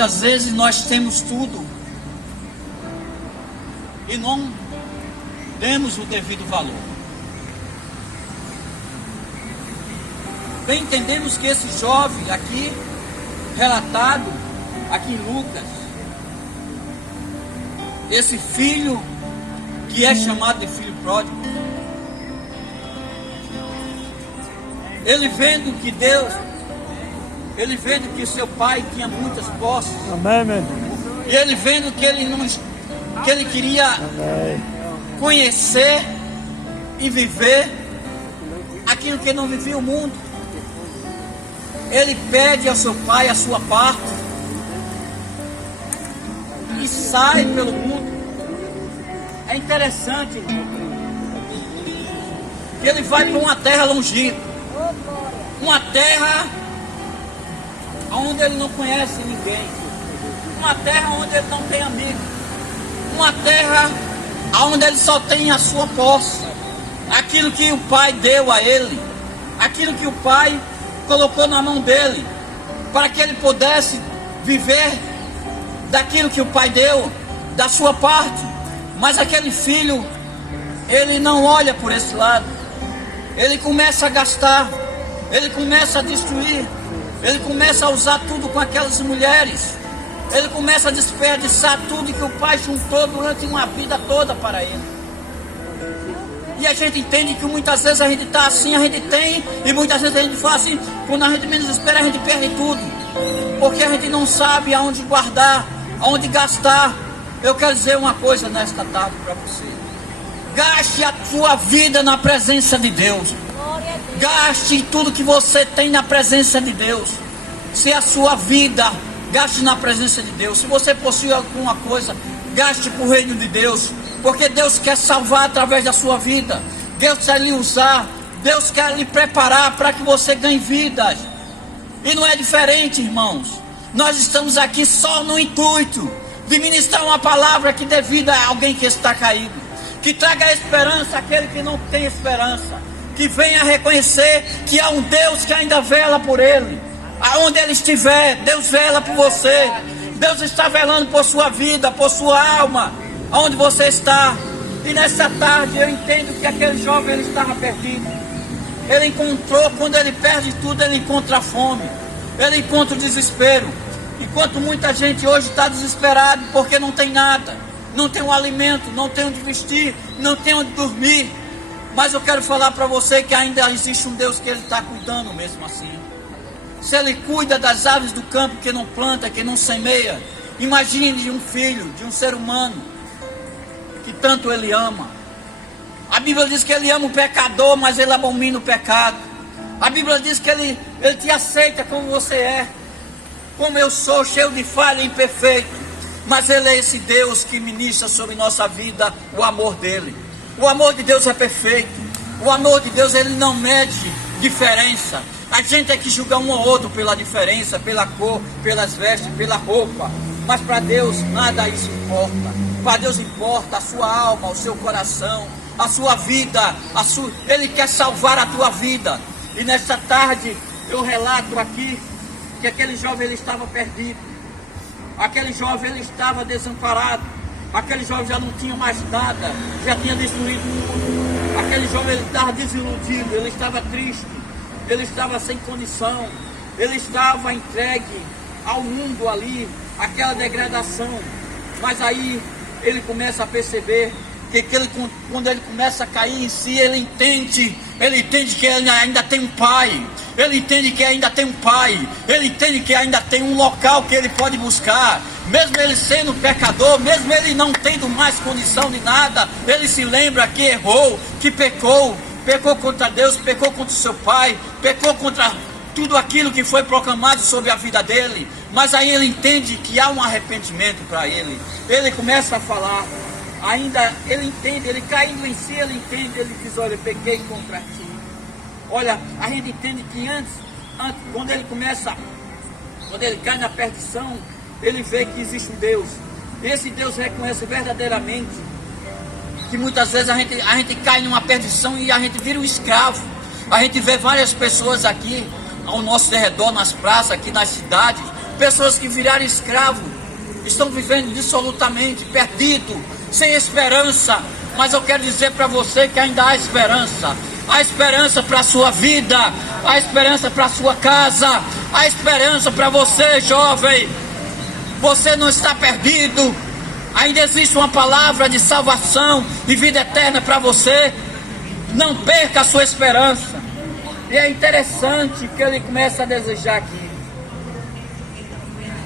muitas vezes nós temos tudo e não demos o devido valor. Bem, entendemos que esse jovem aqui, relatado aqui em Lucas, esse filho que é chamado de filho pródigo, ele vendo que Deus, ele vendo que seu pai tinha muitas posses, Amém. e ele vendo que ele não, que ele queria Amém. conhecer e viver aquilo que não vivia o mundo, ele pede ao seu pai a sua parte e sai pelo mundo. É interessante, irmão, que ele vai para uma terra longínqua, uma terra onde ele não conhece ninguém, uma terra onde ele não tem amigo, uma terra onde ele só tem a sua posse, aquilo que o pai deu a ele, aquilo que o pai colocou na mão dele, para que ele pudesse viver daquilo que o pai deu, da sua parte. Mas aquele filho, ele não olha por esse lado, ele começa a gastar, ele começa a destruir, ele começa a usar tudo com aquelas mulheres, ele começa a desperdiçar tudo que o pai juntou durante uma vida toda para ele. E a gente entende que muitas vezes a gente está assim, a gente tem, e muitas vezes a gente fala assim, quando a gente menos espera a gente perde tudo, porque a gente não sabe aonde guardar, aonde gastar. Eu quero dizer uma coisa nesta tarde para você: gaste a sua vida na presença de Deus, gaste tudo que você tem na presença de Deus. Se a sua vida, gaste na presença de Deus. Se você possui alguma coisa, gaste para o reino de Deus, porque Deus quer salvar através da sua vida, Deus quer lhe usar, Deus quer lhe preparar para que você ganhe vidas. E não é diferente, irmãos. Nós estamos aqui só no intuito de ministrar uma palavra que dê vida a alguém que está caído, que traga esperança àquele que não tem esperança, que venha reconhecer que há um Deus que ainda vela por ele. Aonde ele estiver, Deus vela por você, Deus está velando por sua vida, por sua alma, aonde você está. E nessa tarde eu entendo que aquele jovem, ele estava perdido. Ele encontrou, quando ele perde tudo, ele encontra a fome, ele encontra o desespero. Enquanto muita gente hoje está desesperada porque não tem nada, não tem um alimento, não tem onde vestir, não tem onde dormir. Mas eu quero falar para você que ainda existe um Deus que ele está cuidando mesmo assim. Se ele cuida das aves do campo, que não planta, que não semeia, imagine de um filho, de um ser humano que tanto ele ama. A Bíblia diz que ele ama o pecador, mas ele abomina o pecado. A Bíblia diz que ele te aceita como você é, como eu sou, cheio de falha e imperfeito. Mas ele é esse Deus que ministra sobre nossa vida o amor dele. O amor de Deus é perfeito. O amor de Deus, ele não mede diferença. A gente é que julga um ou outro pela diferença, pela cor, pelas vestes, pela roupa. Mas para Deus nada isso importa. Para Deus importa a sua alma, o seu coração, a sua vida. Ele quer salvar a tua vida. E nesta tarde eu relato aqui que aquele jovem, ele estava perdido. Aquele jovem, ele estava desamparado. Aquele jovem já não tinha mais nada, já tinha destruído tudo. Aquele jovem, ele estava desiludido, ele estava triste, ele estava sem condição, ele estava entregue ao mundo ali, aquela degradação. Mas aí ele começa a perceber que quando ele começa a cair em si, ele entende que ele ainda tem um pai, ele entende que ainda tem um pai, ele entende que ainda tem um local que ele pode buscar. Mesmo ele sendo pecador, mesmo ele não tendo mais condição de nada, ele se lembra que errou, que pecou contra Deus, pecou contra o seu pai, pecou contra tudo aquilo que foi proclamado sobre a vida dele. Mas aí ele entende que há um arrependimento para ele. Ele começa a falar, ainda ele entende, ele caindo em si, ele entende, ele diz: olha, eu pequei contra ti. Olha, a gente entende que antes quando ele cai na perdição, ele vê que existe um Deus. Esse Deus reconhece verdadeiramente que muitas vezes a gente cai numa perdição e a gente vira um escravo. A gente vê várias pessoas aqui ao nosso redor, nas praças, aqui nas cidades, pessoas que viraram escravo, estão vivendo dissolutamente, perdido, sem esperança. Mas eu quero dizer para você que ainda há esperança. Há esperança para a sua vida, há esperança para a sua casa, há esperança para você, jovem. Você não está perdido. Ainda existe uma palavra de salvação e vida eterna para você. Não perca a sua esperança. E é interessante que ele começa a desejar aqui.